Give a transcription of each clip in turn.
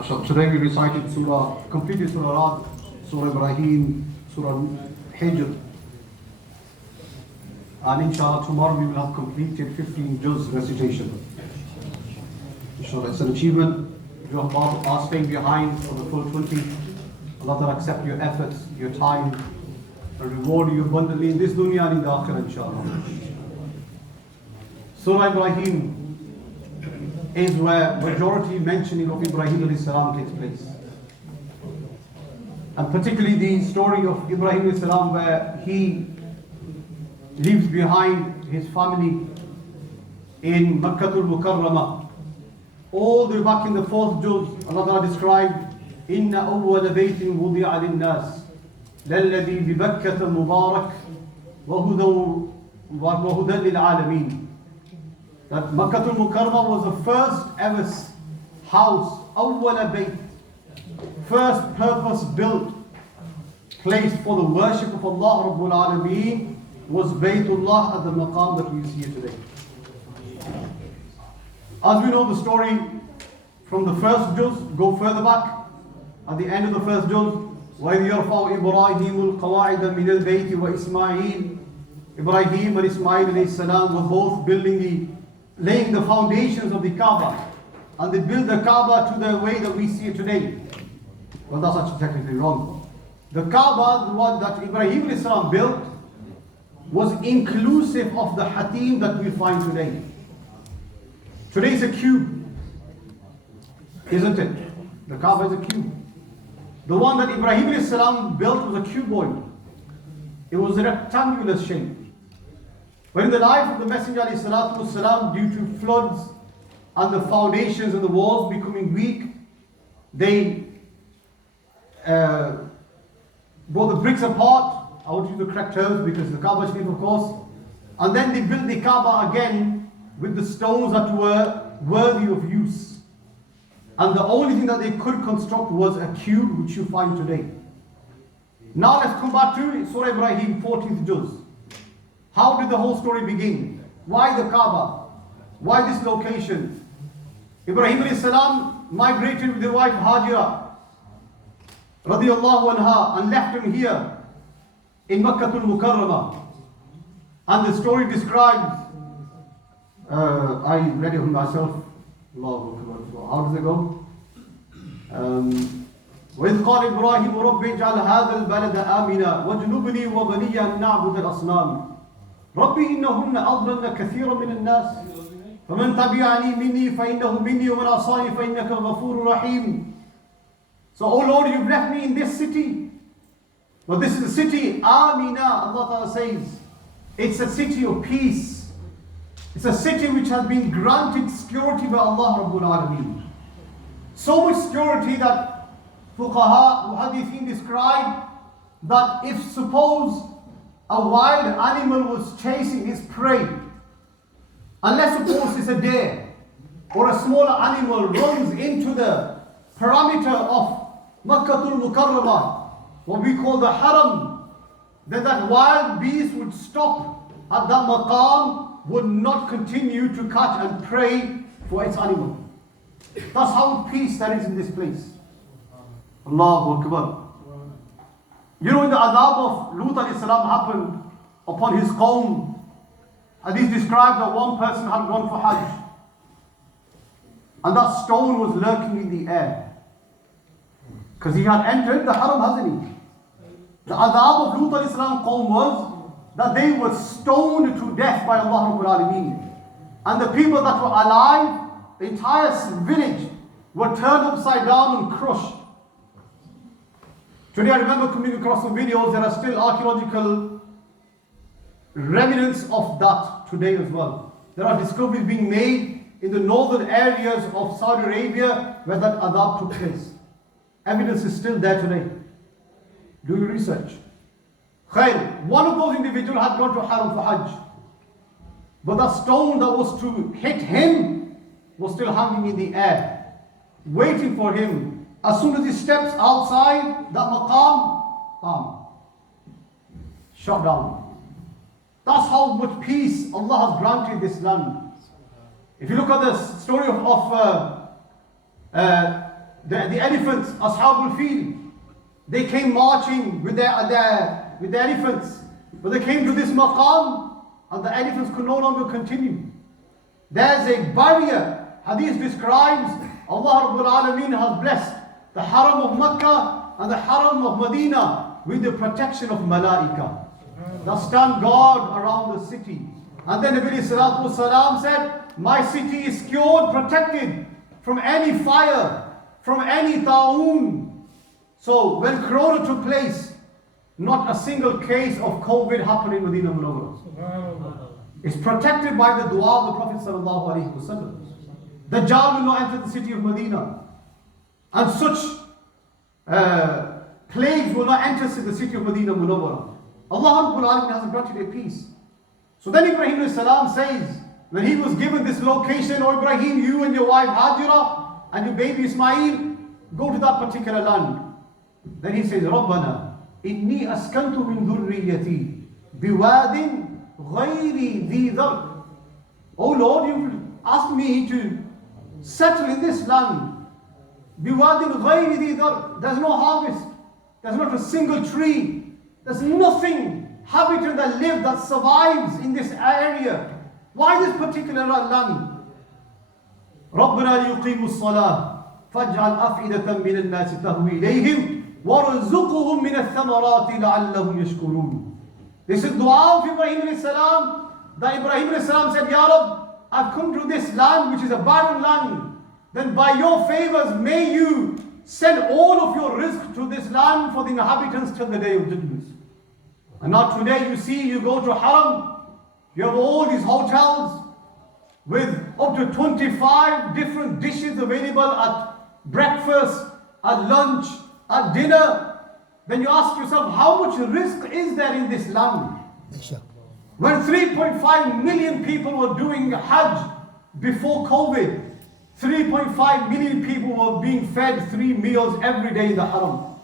So today we recited completed Surah Rad, Surah Ibrahim, Surah Hijr. And inshallah tomorrow we will have completed 15 juz recitation. Inshallah, it's an achievement. You are staying behind for the full 20. Allah will accept your efforts, your time, and reward you abundantly in this dunya and in the akhirah, inshallah. Surah Ibrahim is where majority mentioning of Ibrahim alayhi salam takes place. And particularly the story of Ibrahim alayhi salam, where he leaves behind his family in Makkatul Mukarramah. All the way back in the 4th juz, Allah Ta'ala described, إِنَّ أَوَّلَ بَيْتٍ وُضِعَ لِلنَّاسِ لَلَّذِي بِبَكَّةَ مُبَارَكٍ وَهُدًى لِلْعَالَمِينَ. That Makkatul Mukarramah was the first ever house, أَوَّلَ بَيْتٍ, first purpose built, placed for the worship of Allah Rabbul Alameen, was Baytullah at the maqam that we see today. As we know the story from the first juz, go further back, at the end of the first juz, وَإِذْ يَرْفَعُ إِبْرَاهِيمُ الْقَوَاعِدَ مِنَ الْبَيْتِ وَإِسْمَاعِيلُ. Ibrahim and Ismail alayhi salam were both laying the foundations of the Kaaba. And they built the Kaaba to the way that we see it today. Well, that's actually technically wrong. The Kaaba, the one that Ibrahim alayhi salam built, was inclusive of the hatim that we find today. Today is a cube, isn't it? The Kaaba is a cube. The one that Ibrahim alayhi salam built was a cuboid. It was a rectangular shape. But in the life of the Messenger alayhi salatu wasalam, due to floods and the foundations and the walls becoming weak, they brought the bricks apart. I want you to correct terms because the Kaaba Sharif, of course. And then they built the Kaaba again with the stones that were worthy of use. And the only thing that they could construct was a cube, which you find today. Now let's come back to Surah Ibrahim, 14th juz. How did the whole story begin? Why the Kaaba? Why this location? Ibrahim alayhi salam migrated with his wife Hajira radiyallahu anha and left him here in Makkatul Mukarramah. And the story describes, I read it myself. Allahu Akbar. How does it go? وإذ قال إبراهيم رب اجعل هذا البلد آمنا واجنبني وبني أن نعبد الأصنام رب إنهن أضللن كثيرا من الناس فمن تبعني مني فإنه مني ومن عصاني فإنك غفور رحيم. So, oh Lord, you've left me in this city. But this is a city, Amina, Allah Ta'ala says. It's a city of peace. It's a city which has been granted security by Allah Rabbul Alameen. So much security that Fuqaha, Muhaddithin describe that if suppose a wild animal was chasing his prey, unless suppose it's a deer or a smaller animal runs into the parameter of Makkatul Mukarramah, what we call the haram, then that wild beast would stop at that maqam, would not continue to catch and prey for its animal. That's how peace there is in this place. Allahu Akbar. You know, when the adab of Lut alayhi salam happened upon his qawm, Hadith described that one person had gone for Hajj, and that stone was lurking in the air. Because he had entered the haram, hasn't he? The adab of Lut alayhi salam qawm was that they were stoned to death by Allah Rabbul Alameen. And the people that were alive, the entire village, were turned upside down and crushed. Today I remember coming across some videos, there are still archaeological remnants of that today as well. There are discoveries being made in the northern areas of Saudi Arabia where that adab took place. Evidence is still there today. Do your research. Khair, one of those individuals had gone to Haram for Hajj. But the stone that was to hit him was still hanging in the air, waiting for him. As soon as he steps outside that maqam, shut down. That's how much peace Allah has granted this land. If you look at the story of the elephants, Ashabul Fil, they came marching with their elephants. But they came to this maqam and the elephants could no longer continue. There's a barrier. Hadith describes Allah Rabbul Alameen has blessed the Haram of Makkah and the Haram of Medina with the protection of Malaika that stand guard around the city. And then Nabi Sallallahu Alaihi Wasallam said, my city is secured, protected from any fire, from any ta'oon. So when Corona took place, not a single case of COVID happened in Medina Munawwara. It's protected by the dua of the Prophet Sallallahu Alaihi Wasallam. Dajjal will not enter the city of Medina. And such plagues will not enter the city of Medina Munawwara. Allah Rabbul Alamin has granted a peace. So then Ibrahim salam says, when he was given this location, "O Ibrahim, you and your wife Hajira and your baby Ismail, go to that particular land." Then he says, "Rabbana, inni askantu min dhurriyyati biwadin ghayri dhi dhar." Oh Lord, you asked me to settle in this land. Biwadin ghayri dhi dhar. There's no harvest. There's not a single tree. There's nothing habitat that lives, that survives in this area. Why this particular land? رَبَّنَا لِيُقِيمُوا الصَّلَاةِ فَاجْعَلْ أَفْئِدَةً مِنَ النَّاسِ تَهْوِي إِلَيْهِمْ وَارْزُقْهُمْ مِنَ الثَّمَرَاتِ لَعَلَّهُمْ يَشْكُرُونَ. This is dua of Ibrahim alayhi salam. That Ibrahim alayhi salam said, Ya Rab, I've come to this land which is a barren land. Then by your favors may you send all of your rizq to this land for the inhabitants till the day of judgment. And now today you see, you go to Haram, you have all these hotels with up to 25 different dishes available at breakfast, at lunch, at dinner. Then you ask yourself, how much risk is there in this land? When 3.5 million people were doing Hajj before COVID, 3.5 million people were being fed 3 meals every day in the Haram.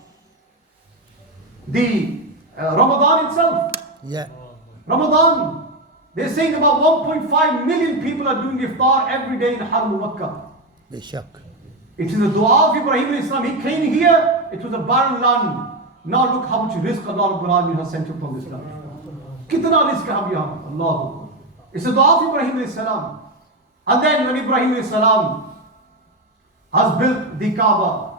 The Ramadan itself. Ramadan. They're saying about 1.5 million people are doing iftar every day in Haram Makkah. It is the dua of Ibrahim Islam. He came here, it was a barren land. Now look how much rizq Allah Rabbul Alamin has sent upon this land. Kitna rizq hai yahan, Allah. It's the dua of Ibrahim Islam. And then when Ibrahim Islam has built the Kaaba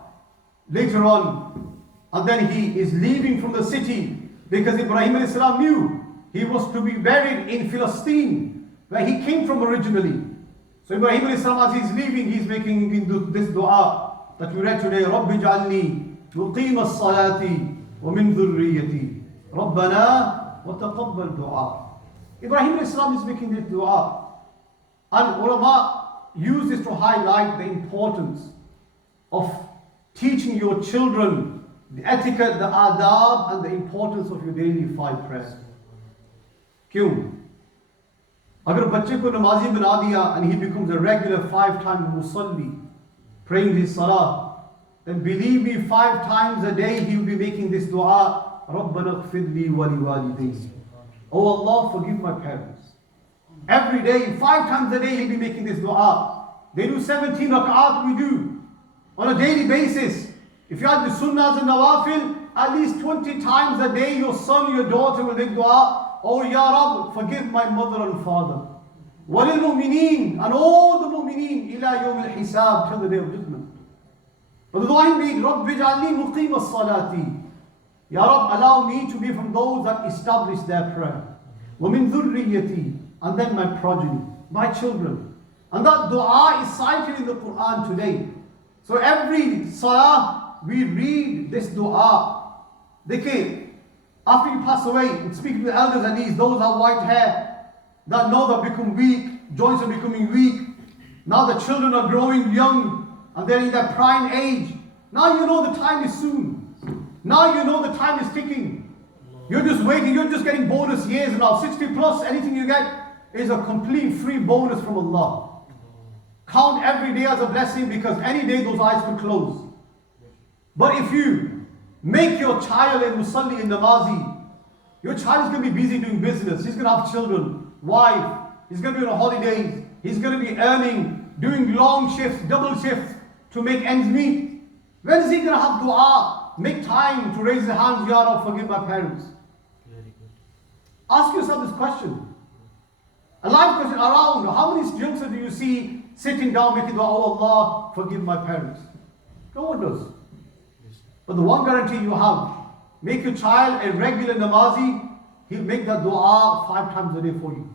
later on, and then he is leaving from the city, because Ibrahim Islam knew he was to be buried in Palestine, where he came from originally. So Ibrahim Islam, as he's leaving, he's making this dua that we read today. Rabbi ja'alni muqim as-salati wa min dhurriyyati Rabbana wa taqabbal du'a. Ibrahim Islam is making this dua. And ulama use this to highlight the importance of teaching your children the etiquette, the adab, and the importance of your daily 5 prayers. क्यों? अगर बच्चे को नमाजी बना दिया and he becomes a regular 5-time musalli, praying his salah, then believe me, 5 times a day he will be making this dua, رَبَّنَا اغْفِرْ لِي وَلِوَالِدَيْهِ. Oh Allah, forgive my parents. Every day, 5 times a day he'll be making this dua. They do 17 rak'at, we do on a daily basis. If you have the sunnahs and nawafil, at least 20 times a day your son, your daughter will make dua. Oh Ya Rab, forgive my mother and father. Walil mu'mineen, and all the mu'mineen, ila yawm al-hisab, till the day of judgment. But the dua he made, Rabbi ja'alni muqim as-salati. Ya Rab, allow me to be from those that establish their prayer. Wa min dhurriyyati, and then my progeny, my children. And that dua is cited in the Quran today. So every salah, we read this dua. Dekhe, after you pass away, speaking to the elders at least, those have white hair, that know that become weak, joints are becoming weak. Now the children are growing young, and they're in their prime age. Now you know the time is soon. Now you know the time is ticking. You're just waiting, you're just getting bonus years now. 60 plus, anything you get is a complete free bonus from Allah. Count every day as a blessing, because any day those eyes could close. But if you make your child a musalli and namazi, your child is going to be busy doing business. He's going to have children, wife. He's going to be on holidays. He's going to be earning, doing long shifts, double shifts to make ends meet. When is he going to have dua? Make time to raise his hands, Ya Rab, forgive my parents. Ask yourself this question. A live question around. How many youngsters do you see sitting down making dua, oh Allah, forgive my parents? No one does. But the one guarantee you have, make your child a regular namazi, he'll make that dua 5 times a day for you.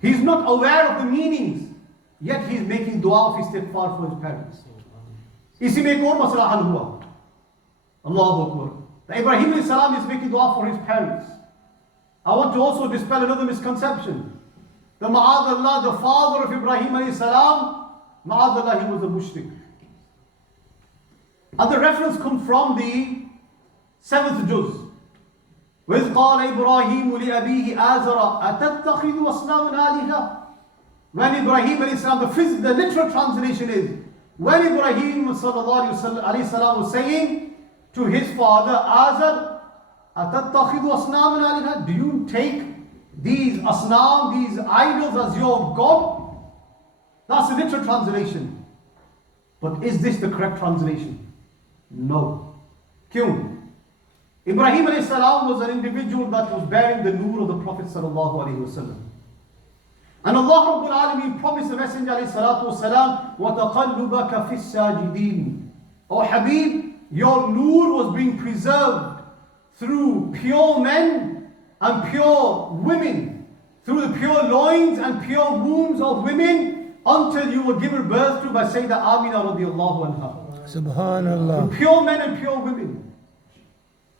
He's not aware of the meanings, yet he's making dua of istighfar for his parents. Isi mein ek aur masala hal hua. Allahu Akbar. Ibrahim alayhi salam is making dua for his parents. I want to also dispel another misconception. The Ma'adallah, the father of Ibrahim alayhi salam, Ma'adallah, he was a mushrik. And the reference comes from the 7th juz. وَإِذْ قَالَ إِبْرَاهِيمُ لِأَبِيهِ آزَرَ أَتَتَّخِذُ أَصْنَامًا آلِهَةً. When Ibrahim alayhi salam, the literal translation is, when Ibrahim sallallahu alayhi salam was saying to his father Azar, أَتَتَّخِذُ أَصْنَامًا آلِهَةً. Do you take these asnam, these idols as your God? That's the literal translation. But is this the correct translation? No. Kyun? Ibrahim alayhi salam was an individual that was bearing the nur of the Prophet sallallahu alayhi wasallam. And Allah Rabbul Alameen promised the Messenger alayhi salatu wasalam, وَتَقَلُّبَكَ فِي السَّاجِدِينَ. O Habib, your nur was being preserved through pure men and pure women, through the pure loins and pure wombs of women, until you were given birth to by Sayyidah Amina radiallahu anha. Subhanallah. Pure men and pure women.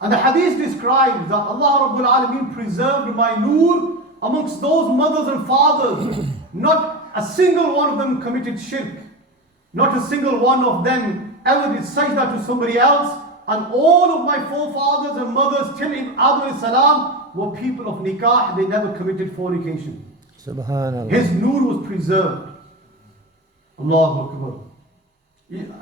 And the hadith describes that Allah Rabbul Alameen preserved my nur amongst those mothers and fathers. Not a single one of them committed shirk. Not a single one of them ever did sajda to somebody else. And all of my forefathers and mothers till Adam alayhi salam were people of nikah. They never committed fornication. Subhanallah. His nur was preserved. Allahu Akbar.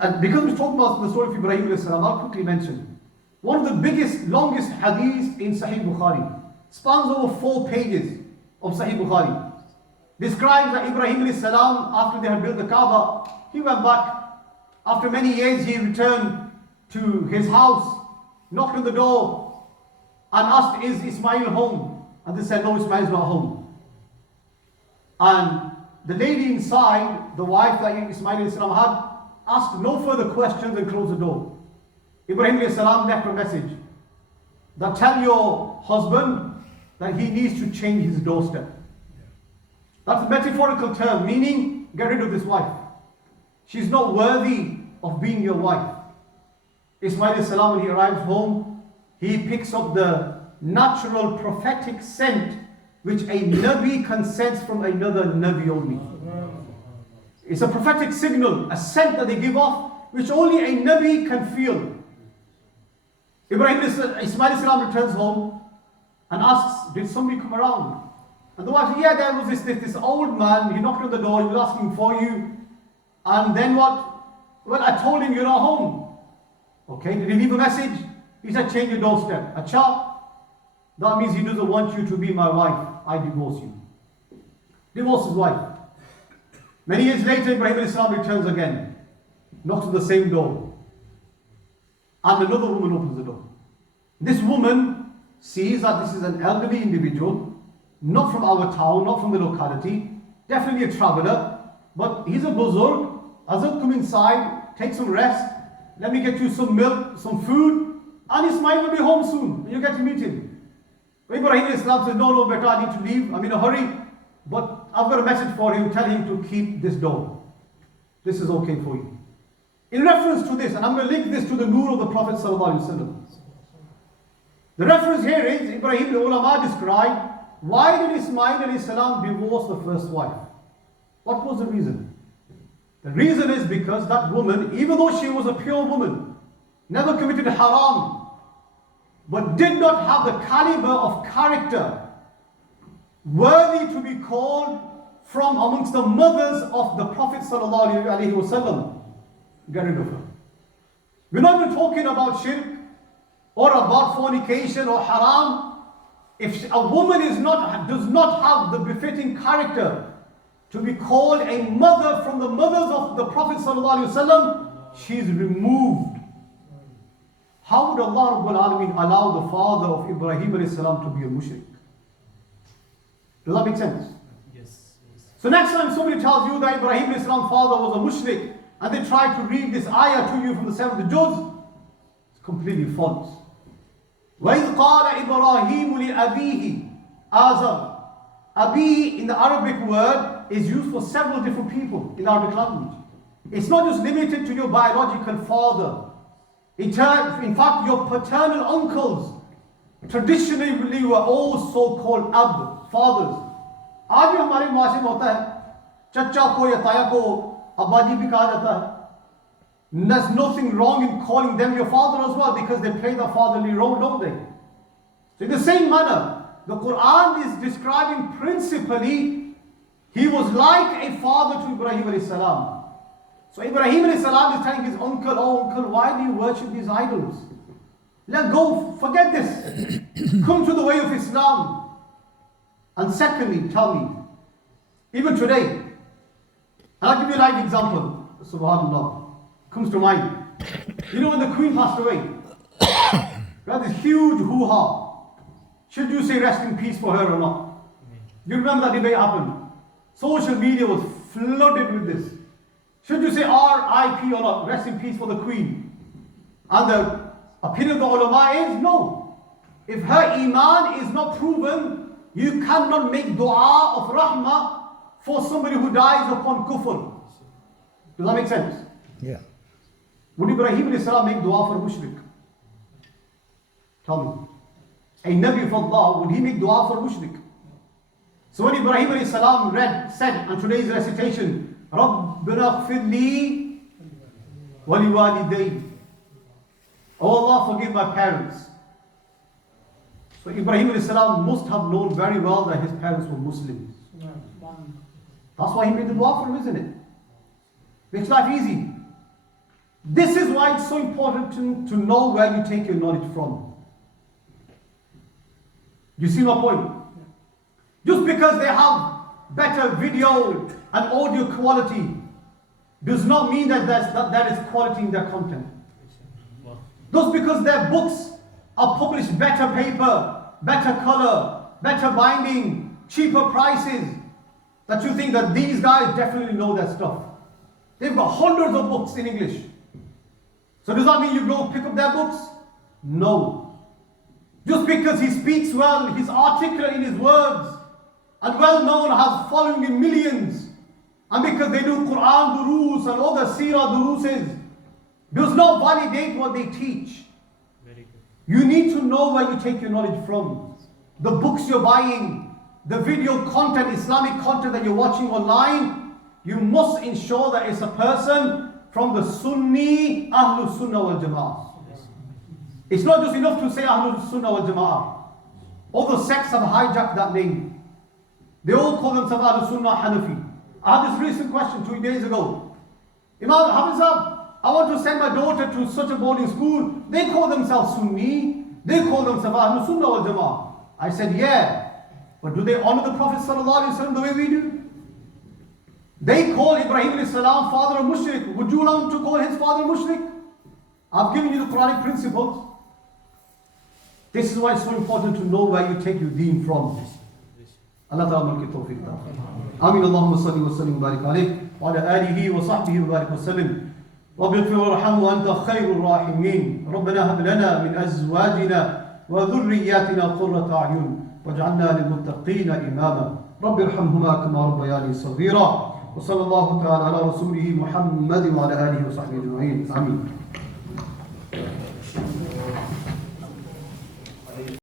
And because we talk about the story of Ibrahim alayhi salam, I'll quickly mention one of the biggest, longest hadiths in Sahih Bukhari. Spans over 4 pages of Sahih Bukhari. Describes that Ibrahim alayhi salam, after they had built the Kaaba, he went back. After many years, he returned to his house, knocked on the door, and asked, is Ismail home? And they said, no, Ismail's not home. And the lady inside, the wife that Ismail alayhi salam had, asked no further questions and closed the door. Ibrahim alayhi salam left a message that tell your husband that he needs to change his doorstep. That's a metaphorical term, meaning get rid of this wife. She's not worthy of being your wife. Ismail alayhi salam, when he arrives home, he picks up the natural prophetic scent which a Nabi can sense from another Nabi only. It's a prophetic signal, a scent that they give off, which only a Nabi can feel. Ismail returns home and asks, did somebody come around? And the wife said, yeah, there was this old man, he knocked on the door, he was asking for you. And then what? Well, I told him you're not home. Okay, did he leave a message? He said, change your doorstep. Acha, that means he doesn't want you to be my wife. I divorce you. Divorce his wife. Many years later, Ibrahim returns again, knocks on the same door. And another woman opens the door. This woman sees that this is an elderly individual, not from our town, not from the locality, definitely a traveler, but he's a buzurg. Hazrat, come inside, take some rest, let me get you some milk, some food, and Ismail will be home soon. You get to meet him. Ibrahim says, no, better, I need to leave, I'm in a hurry, but I've got a message for him, tell him to keep this door. This is okay for you. In reference to this, and I'm going to link this to the nur of the Prophet ﷺ. The reference here is, Ibrahim, the ulama described, why did Ismail divorce the first wife? What was the reason? The reason is because that woman, even though she was a pure woman, never committed haram, but did not have the caliber of character worthy to be called from amongst the mothers of the Prophet ﷺ. Get rid of her. We're not even talking about shirk or about fornication or haram. If a woman does not have the befitting character to be called a mother from the mothers of the Prophet ﷺ, she is removed. How would Allah Rabbul Alameen allow the father of Ibrahim alayhi salam to be a mushrik? Does that make sense? Yes. So next time somebody tells you that Ibrahim alayhi salam's father was a mushrik, and they try to read this ayah to you from the 7th Juz, it's completely false. وَإِذْ قَالَ إِبْرَاهِيمُ لِأَبِيهِ آزَرَ. Abi in the Arabic word is used for several different people in the Arabic language. It's not just limited to your biological father. In fact, your paternal uncles traditionally were all so-called ab, fathers. आज भी हमारे माशरे में होता है चचा को या ताया को अब्बाजी भी कहा जाता है. There's nothing wrong in calling them your father as well, because they play the fatherly role, don't they? So in the same manner, the Quran is describing principally he was like a father to Ibrahim alayhi salam. So Ibrahim alayhi salam is telling his uncle, oh uncle, why do you worship these idols? Let go, forget this. Come to the way of Islam. And secondly, tell me, even today, and I'll give you a live example, subhanAllah, comes to mind. You know when the Queen passed away, we had this huge hoo-ha. Should you say rest in peace for her or not? You remember that debate happened. Social media was flooded with this. Should you say R.I.P. or not? Rest in peace for the Queen. And the opinion of the ulama is no. If her iman is not proven, you cannot make dua of rahmah for somebody who dies upon kufr. Does that make sense? Yeah. Would Ibrahim alayhi salam make dua for mushrik? Tell me. A Nabi of Allah, would he make dua for mushrik? So when Ibrahim alayhi salam said on today's recitation, رَبِّنَا اغْفِرْ لِي وَلِوَالِدَيْهِ, Oh Allah, forgive my parents. So Ibrahim alayhi salam must have known very well that his parents were Muslims. That's why he made the dua for him, isn't it? Makes life easy. This is why it's so important to know where you take your knowledge from. You see my point? Just because they have better video and audio quality does not mean that that is quality in their content. Just because their books are published better paper, better color, better binding, cheaper prices, that you think that these guys definitely know their stuff. They've got hundreds of books in English. So does that mean you go pick up their books? No. Just because he speaks well, he's articulate in his words, and well known, has following in millions, and because they do Quran durus and other seerah duruses, does not validate what they teach. Very good. You need to know where you take your knowledge from. The books you're buying, the video content, Islamic content that you're watching online, you must ensure that it's a person from the Sunni Ahlul Sunnah wal Jama'ah. It's not just enough to say Ahlul Sunnah wal Jama'ah. All the sects have hijacked that name. They all call themselves Ahlul Sunnah Hanafi. I had this recent question 2 days ago. Imam Hafiz, I want to send my daughter to such a boarding school. They call themselves Sunni. They call themselves Ahlul Sunnah wal Jama'ah. I said, yeah. But do they honor the Prophet ﷺ the way we do? They call Ibrahim alayhi salam father a mushrik. Would you allow him to call his father a mushrik? I've given you the Quranic principles. This is why it's so important to know where you take your deen from. Allah ta'ala malki tawfiq ta'ala. Amin. Allahumma salli wa sallim wa barik alayhi wa ala alihi wa sahbihi wa barik wa sallim. رب اغفر وارحم وأنت خير الراحمين. ربنا هب لنا من أزواجنا وذرياتنا قرة أعين واجعلنا للمتقين إماما. رب ارحمهما كما ربياني صغيرا. وصلى الله تعالى على رسوله محمد وعلى آله وصحبه أجمعين. آمين.